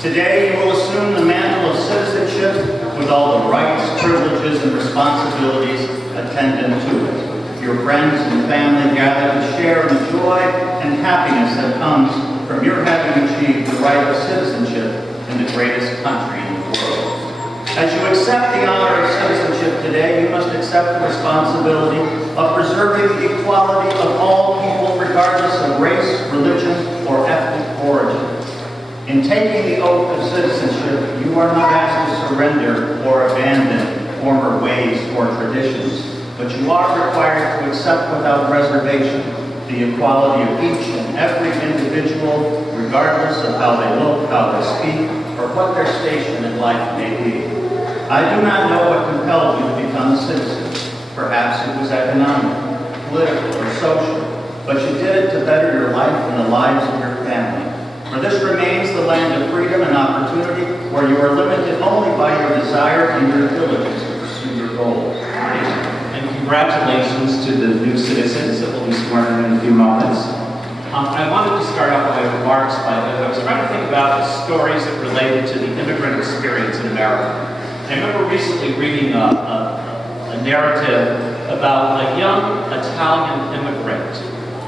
Today, you will assume the mantle of citizenship with all the rights, privileges, and responsibilities attendant to it. Your friends and family gather to share in the joy and happiness that comes from your having achieved the right of citizenship in the greatest country in the world. As you accept the honor of citizenship today, you must accept the responsibility of preserving the equality of all people regardless of race, religion, or ethnic origin. In taking the oath of citizenship, you are not asked to surrender or abandon former ways or traditions, but you are required to accept without reservation the equality of each and every individual, regardless of how they look, how they speak, or what their station in life may be. I do not know what compelled you to become a citizen. Perhaps it was economic, political, or social, but you did it to better your life and the lives of your family. For this remains the land of freedom and opportunity, where you are limited only by your desire and your diligence to pursue your goals. And congratulations to the new citizens that will be sworn in a few moments. I wanted to start off my remarks by, I was trying to think about the stories that related to the immigrant experience in America. I remember recently reading a narrative about a young Italian immigrant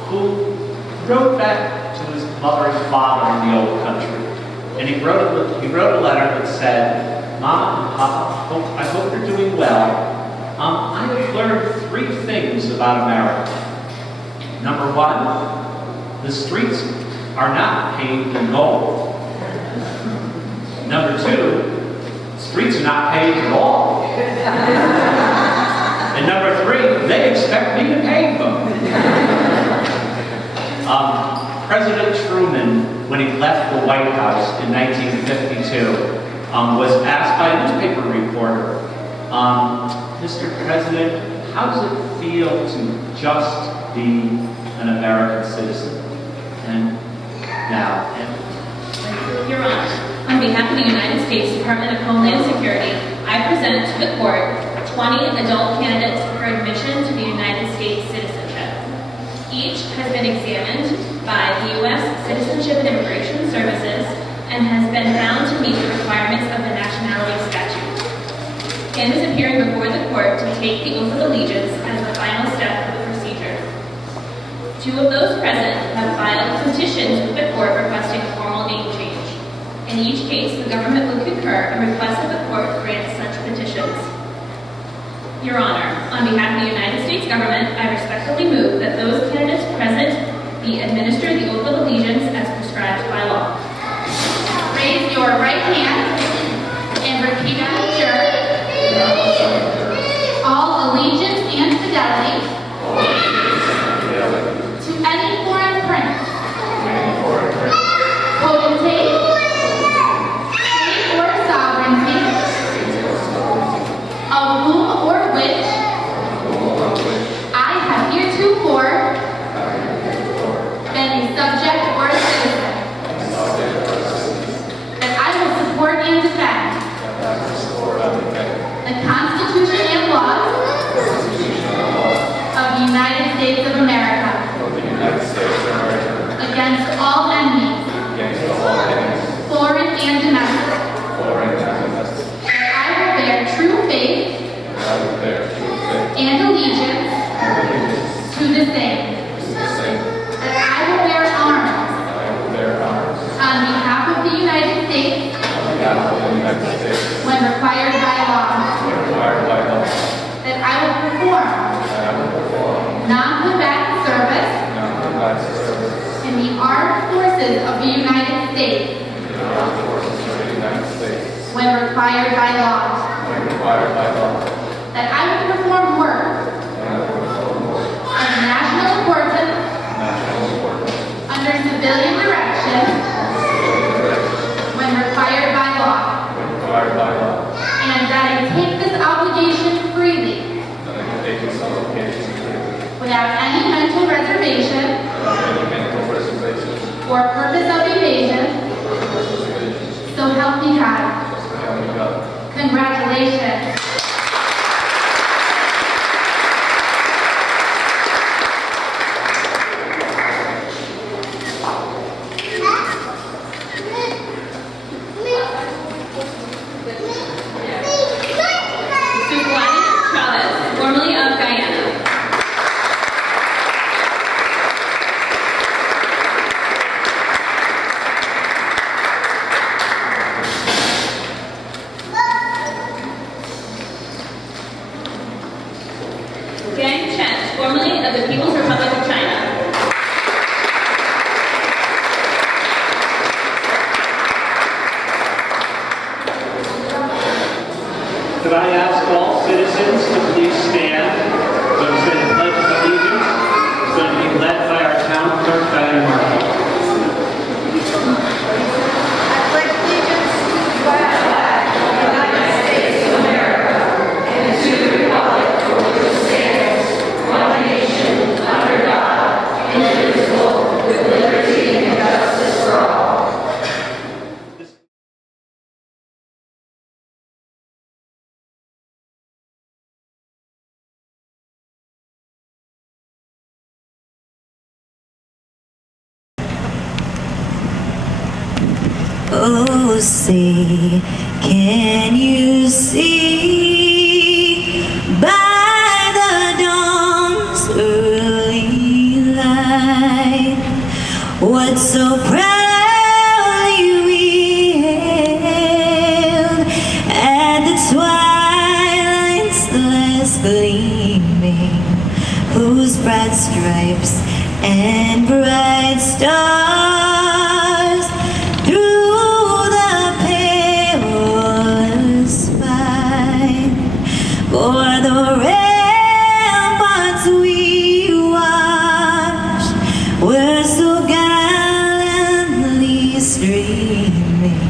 who wrote back to his mother and father in the old country. And he wrote a letter that said, "Mom and Papa, I hope you're doing well. I have learned 3 things about America. Number 1, the streets are not paved in gold. Number 2, streets are not paved at all. And number 3, they expect me to pave them." President Truman, when he left the White House in 1952, was asked by a newspaper reporter, "Mr. President, how does it feel to just be an American citizen?" And now, Your Honor, on behalf of the United States Department of Homeland Security, I present to the court 20 adult candidates for admission to the United States citizenship. Each has been examined by the U.S. Citizenship and Immigration Services and has been found to meet the requirements of the nationality statute, and is appearing before the court to take the oath of allegiance as the final step of the procedure. 2 of those present have filed petitions with the court requesting a formal name change. In each case, the government would concur and request that the court grant such petitions. Your Honor, on behalf of the United States government, I respectfully move that those candidates present be administered the oath of allegiance as prescribed by law. Raise your right hand and repeat after. All allegiance and fidelity to any foreign prince, potentate, state or sovereignty, of whom or which I have heretofore been a subject or a citizen, that I will support and defend the Constitution and laws of the United States of America against all enemies, foreign and domestic, that I will bear true faith and allegiance to the same, that I will bear arms on behalf of the United States when required by law, that I will perform non-combatant service in the armed forces of the United States when required by law, that I will perform work of national importance under civilian direction when required by law, and that I take this obligation freely without any mental reservation or purpose of evasion, so help me God. Congratulations. citizens to please stand. So to say the Pledge of Allegiance is going to be led by our town clerk, Diane Markey. Oh, say, can you see by the dawn's early light what so proudly we hailed at the twilight's last gleaming, whose broad stripes and bright stars through o'er the ramparts we watched were so gallantly streaming,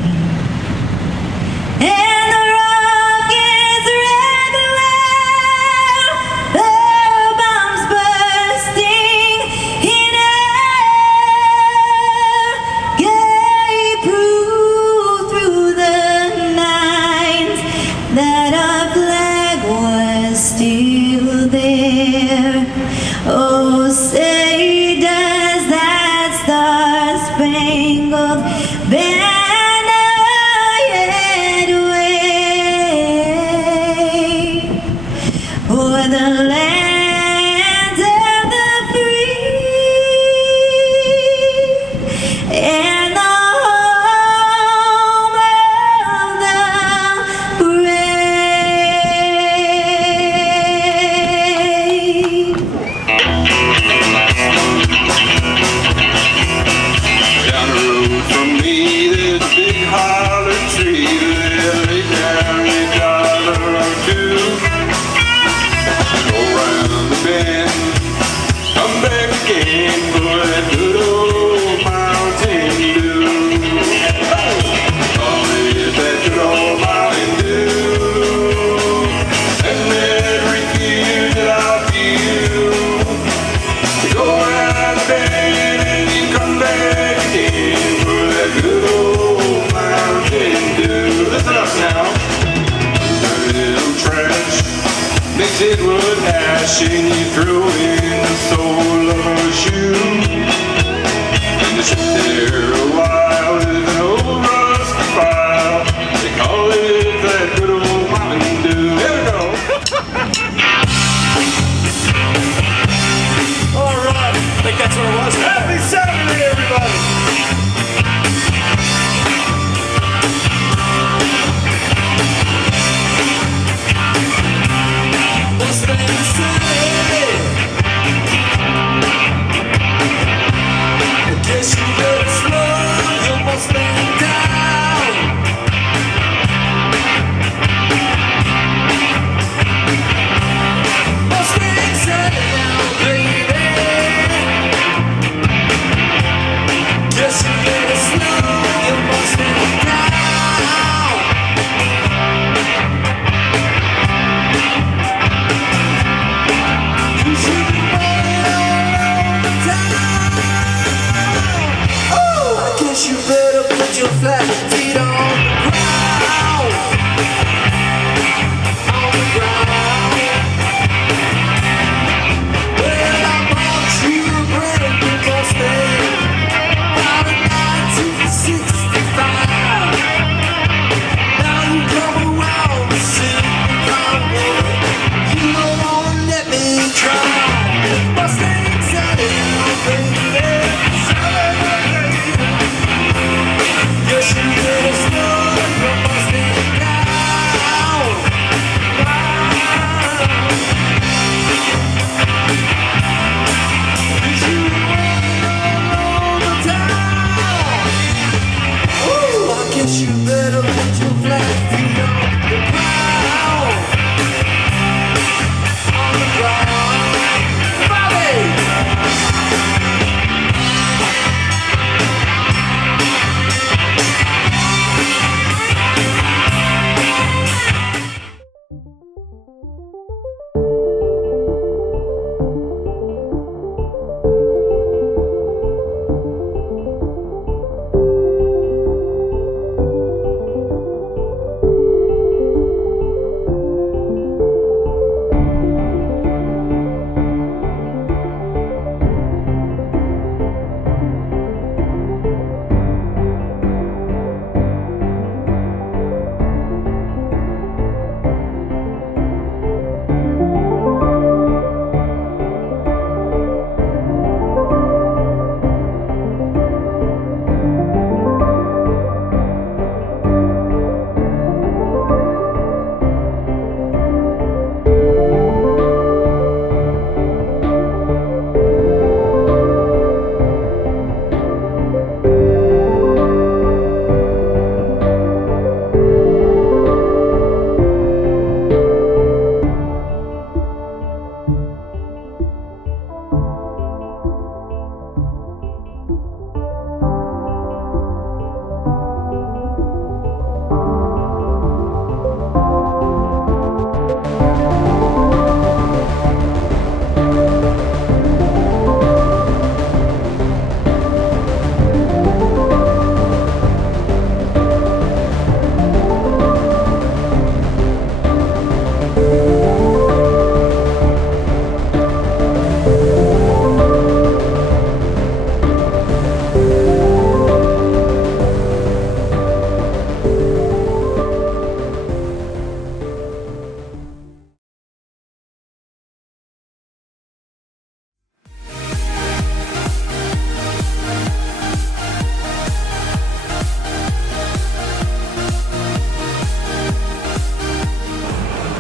and the rockets' red glare, their bombs bursting in air, gave proof through the night that our flag was still there. Oh, say does that star-spangled banner yet wave o'er the land of the free and the home of the brave. Down the road from me, there's a big holler tree. They'll lay down $1 or two. Go round the bend, come back again for that good old Mountain Dew. Oh, it's that good old Mountain Dew, and every tear that I feel. Go around the bend and you come back again for that good old Mountain Dew. Listen up now. A little trash, mix it with ash, and you throw in the sole of a shoe. And you sit there a while with an old rusty file. They call it that good old Mountain Dew. There we go. All right, I think that's what it was. Happy Saturday, everybody! Mustang City.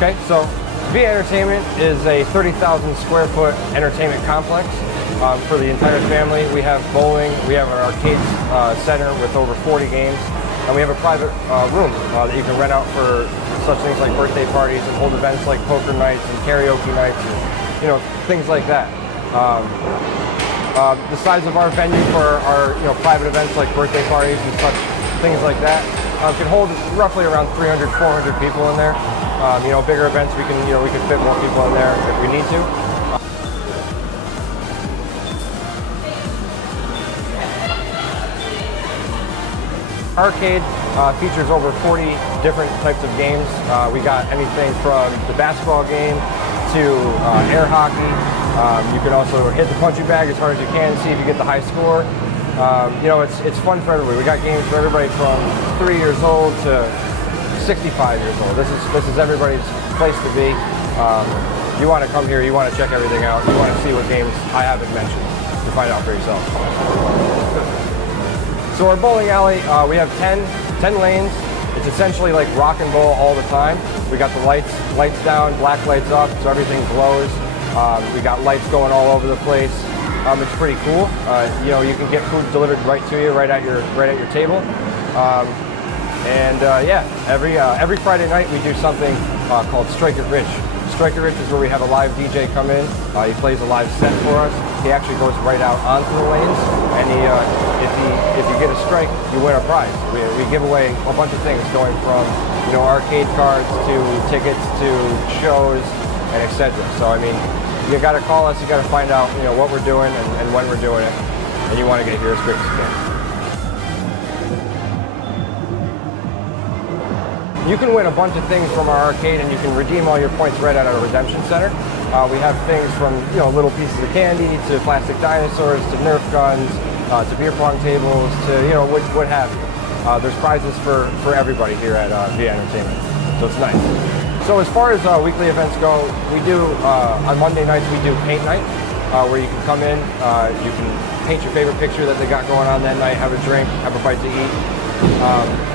Okay, so Via Entertainment is a 30,000 square foot entertainment complex for the entire family. We have bowling, we have our arcade center with over 40 games, and we have a private room that you can rent out for such things like birthday parties and hold events like poker nights and karaoke nights and, you know, things like that. The size of our venue for our, you know, private events like birthday parties and such things like that can hold roughly around 300, 400 people in there. You know, bigger events we can fit more people in there if we need to. Arcade features over 40 different types of games. We got anything from the basketball game to air hockey. You can also hit the punching bag as hard as you can, see if you get the high score. You know, it's fun for everybody. We got games for everybody from 3 years old to 65 years old. This is everybody's place to be. You want to come here, you want to check everything out, you want to see what games I haven't mentioned, to find out for yourself. So our bowling alley, we have 10 lanes. It's essentially like rock and roll all the time. We got the lights down, black lights up, so everything glows. We got lights going all over the place. It's pretty cool. You know, you can get food delivered right to you, right at your table. Yeah, every Friday night we do something called Strike It Rich. Strike It Rich is where we have a live DJ come in. He plays a live set for us. He actually goes right out onto the lanes, and if you get a strike, you win a prize. We give away a bunch of things, going from, you know, arcade cards to tickets to shows and etc. So I mean, you got to call us. You got to find out, you know, what we're doing and when we're doing it, and you want to get here as quick as you can. You can win a bunch of things from our arcade, and you can redeem all your points right at our redemption center. We have things from, you know, little pieces of candy to plastic dinosaurs to Nerf guns to beer pong tables to, you know, what have you. There's prizes for everybody here at Via Entertainment, so it's nice. So as far as weekly events go, we do on Monday nights we do paint night, where you can come in, you can paint your favorite picture that they got going on that night, have a drink, have a bite to eat.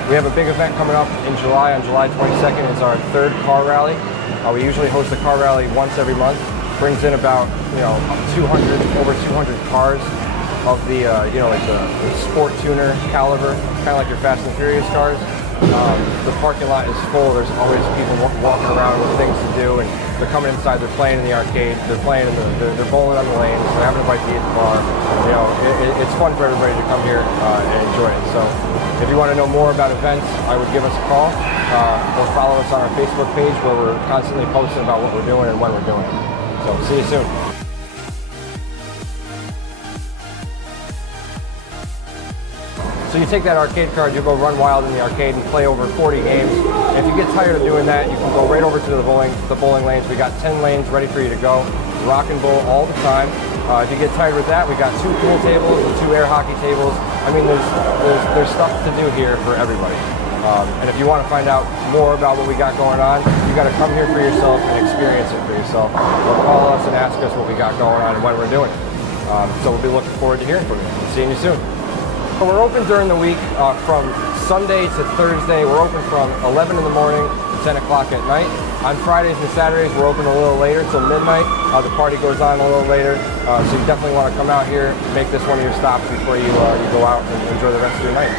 We have a big event coming up in July. On July 22nd is our 3rd car rally. We usually host a car rally once every month. Brings in about, you know, over 200 cars of the, you know, like the sport tuner caliber, kind of like your Fast and Furious cars. The parking lot is full. There's always people walking around with things to do, and they're coming inside. They're playing in the arcade. They're playing they're bowling on the lanes. They're having a bite to eat at the bar. You know, it's fun for everybody to come here and enjoy it. So, if you want to know more about events, I would give us a call or follow us on our Facebook page, where we're constantly posting about what we're doing and when we're doing it. So, see you soon. So you take that arcade card, you go run wild in the arcade and play over 40 games. If you get tired of doing that, you can go right over to the bowling lanes. We got 10 lanes ready for you to go. Rock and bowl all the time. If you get tired with that, we got 2 pool tables and 2 air hockey tables. I mean, there's stuff to do here for everybody. And if you want to find out more about what we got going on, you got to come here for yourself and experience it for yourself. Or call us and ask us what we got going on and when we're doing it. So we'll be looking forward to hearing from you. Seeing you soon. So we're open during the week from Sunday to Thursday. We're open from 11 in the morning to 10 o'clock at night. On Fridays and Saturdays, we're open a little later till midnight. The party goes on a little later, so you definitely want to come out here, make this one of your stops before you go out and enjoy the rest of your night.